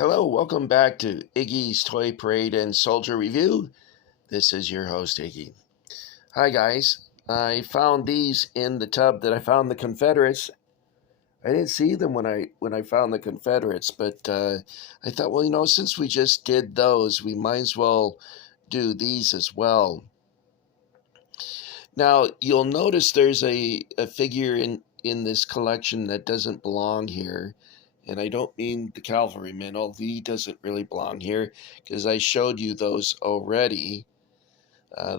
Hello, welcome back to Iggy's Toy Parade and Soldier Review. This is your host, Iggy. Hi, guys. I found these in the tub that I found the Confederates. I didn't see them when I found the Confederates, but I thought, well, since we just did those, we might as well do these as well. Now, you'll notice there's a figure in this collection that doesn't belong here. And I don't mean the cavalryman, although he doesn't really belong here because I showed you those already.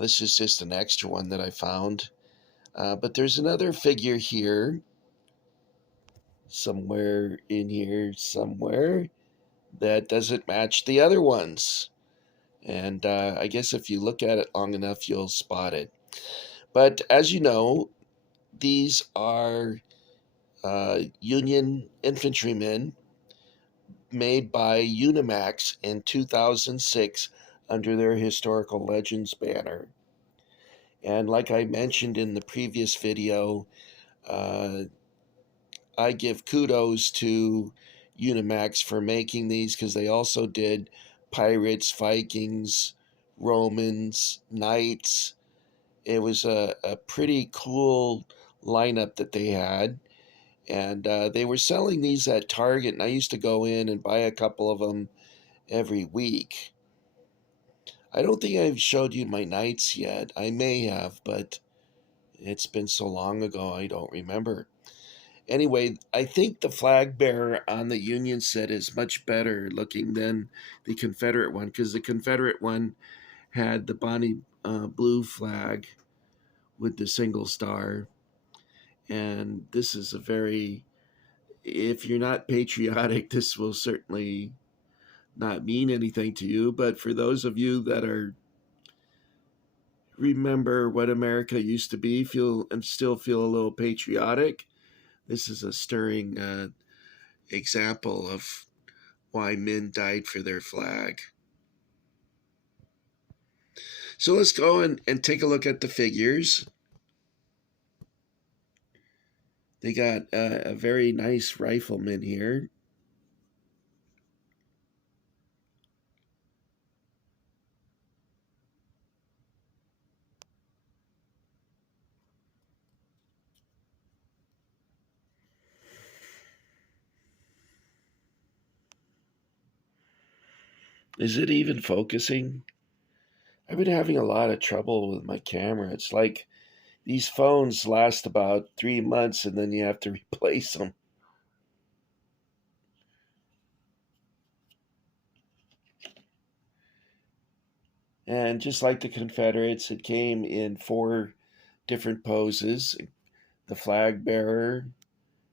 This is just an extra one that I found. But there's another figure here, somewhere in here, somewhere, that doesn't match the other ones. And I guess if you look at it long enough, you'll spot it. But as you know, these are Union infantrymen made by Unimax in 2006 under their Historical Legends banner. And like I mentioned in the previous video, I give kudos to Unimax for making these because they also did Pirates, Vikings, Romans, Knights. It was a pretty cool lineup that they had. And they were selling these at Target, and I used to go in and buy a couple of them every week. I don't think I've showed you my Knights yet. I may have, but it's been so long ago I don't remember. Anyway, I think the flag bearer on the Union set is much better looking than the Confederate one, because the Confederate one had the Bonnie blue flag with the single star. And this is a very, if you're not patriotic, this will certainly not mean anything to you. But for those of you that are remember what America used to be, feel and still feel a little patriotic, this is a stirring example of why men died for their flag. So let's go and take a look at the figures. They got a very nice rifleman here. Is it even focusing? I've been having a lot of trouble with my camera. It's like these phones last about 3 months and then you have to replace them. And just like the Confederates, it came in 4 different poses. The flag bearer.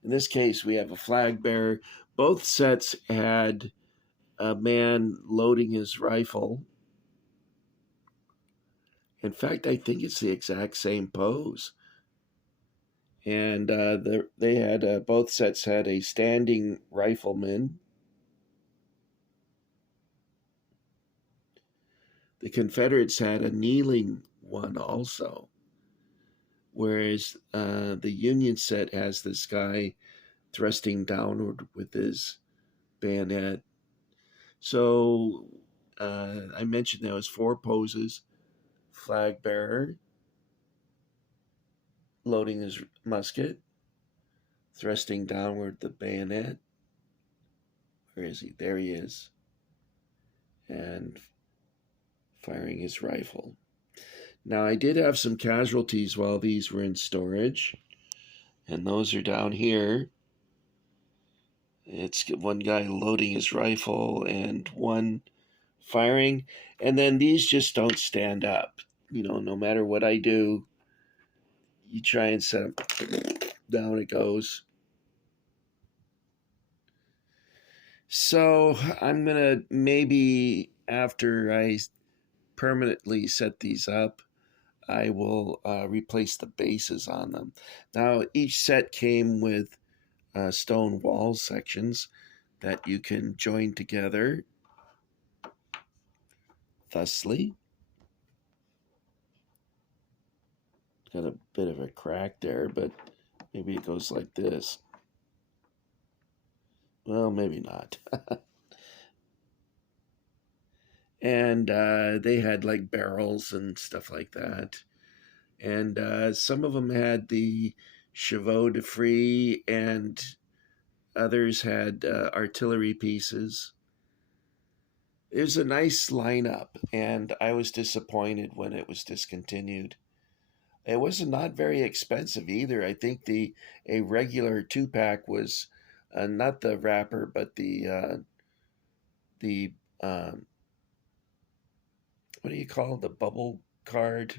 In this case, we have a flag bearer. Both sets had a man loading his rifle. In fact, I think it's the exact same pose. And they had both sets had a standing rifleman. The Confederates had a kneeling one also, whereas the Union set has this guy thrusting downward with his bayonet. So I mentioned there was 4 poses. Flag bearer loading his musket, thrusting downward the bayonet. Where is he? There he is. And firing his rifle. Now, I did have some casualties while these were in storage, and those are down here. It's one guy loading his rifle and one firing, and then these just don't stand up. No matter what I do, you try and set them, down it goes. So I'm gonna, maybe after I permanently set these up, I will replace the bases on them. Now, each set came with stone wall sections that you can join together thusly. Got a bit of a crack there, but maybe it goes like this. Well, maybe not. And they had like barrels and stuff like that. And some of them had the chevaux de frise, and others had artillery pieces. It was a nice lineup, and I was disappointed when it was discontinued. It was not very expensive either. I think the a regular 2 pack was not the wrapper, but the um, what do you call it? The bubble card.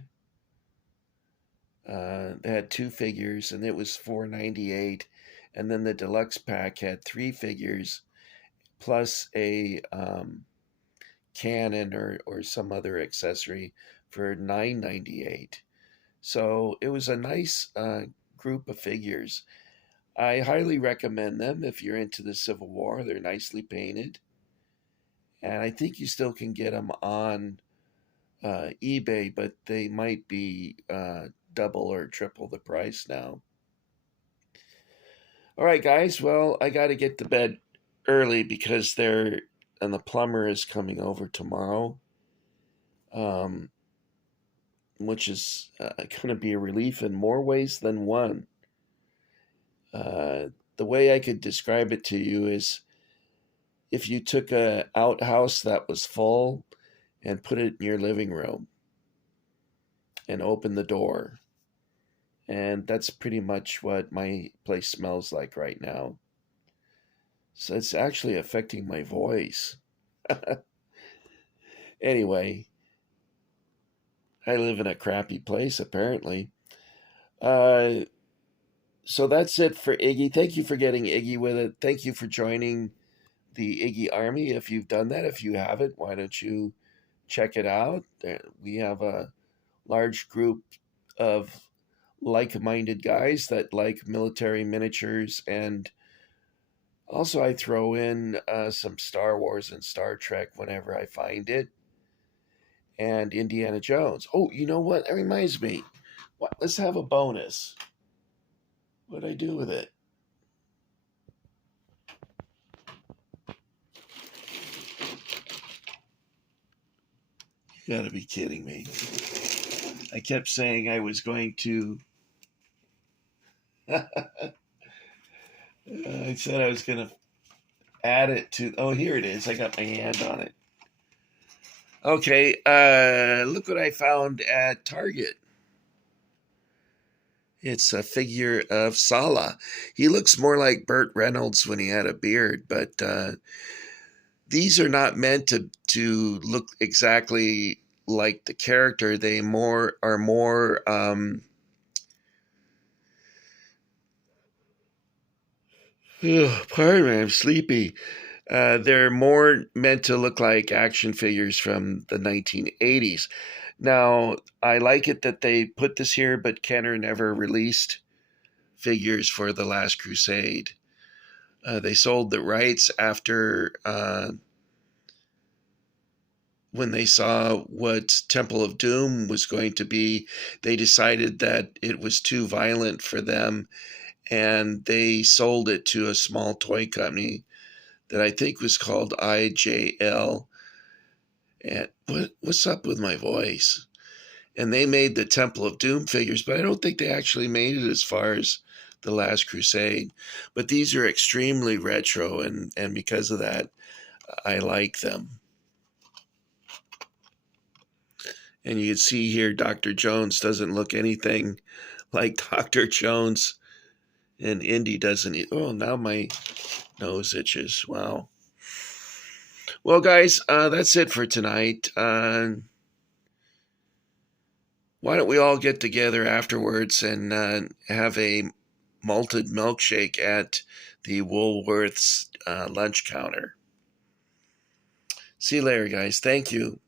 They had 2 figures, and it was $4.98, and then the deluxe pack had 3 figures plus a cannon or some other accessory for $9.98. So it was a nice group of figures. I highly recommend them if you're into the Civil War. They're nicely painted, and I think you still can get them on eBay, but they might be double or triple the price now. All right, guys. Well, I got to get to bed early because the plumber is coming over tomorrow, um, which is going to be a relief in more ways than one. Uh, the way I could describe it to you is if you took a outhouse that was full and put it in your living room and opened the door. And that's pretty much what my place smells like right now. So it's actually affecting my voice. Anyway, I live in a crappy place, apparently. Uh, so that's it for Iggy. Thank you for getting Iggy with it. Thank you for joining the Iggy Army. If you've done that, if you haven't, why don't you check it out? We have a large group of like minded guys that like military miniatures, and also I throw in some Star Wars and Star Trek whenever I find it, and Indiana Jones. Oh, you know what? That reminds me. What? Let's have a bonus. What'd I do with it? You gotta be kidding me. I kept saying I was going to. I said I was going to add it to. Oh, here it is. I got my hand on it. Okay, look what I found at Target. It's a figure of Sala. He looks more like Burt Reynolds when he had a beard, but these are not meant to look exactly like the character. They are more. Pardon me, I'm sleepy. They're more meant to look like action figures from the 1980s. Now, I like it that they put this here, but Kenner never released figures for The Last Crusade. They sold the rights after when they saw what Temple of Doom was going to be. They decided that it was too violent for them, and they sold it to a small toy company that I think was called IJL. And what's up with my voice? And they made the Temple of Doom figures, but I don't think they actually made it as far as The Last Crusade. But these are extremely retro, and because of that, I like them. And you can see here, Dr. Jones doesn't look anything like Dr. Jones, and Indy doesn't. Oh, now my nose itches. Wow. Well, guys, that's it for tonight. Why don't we all get together afterwards and have a malted milkshake at the Woolworths lunch counter? See you later, guys. Thank you.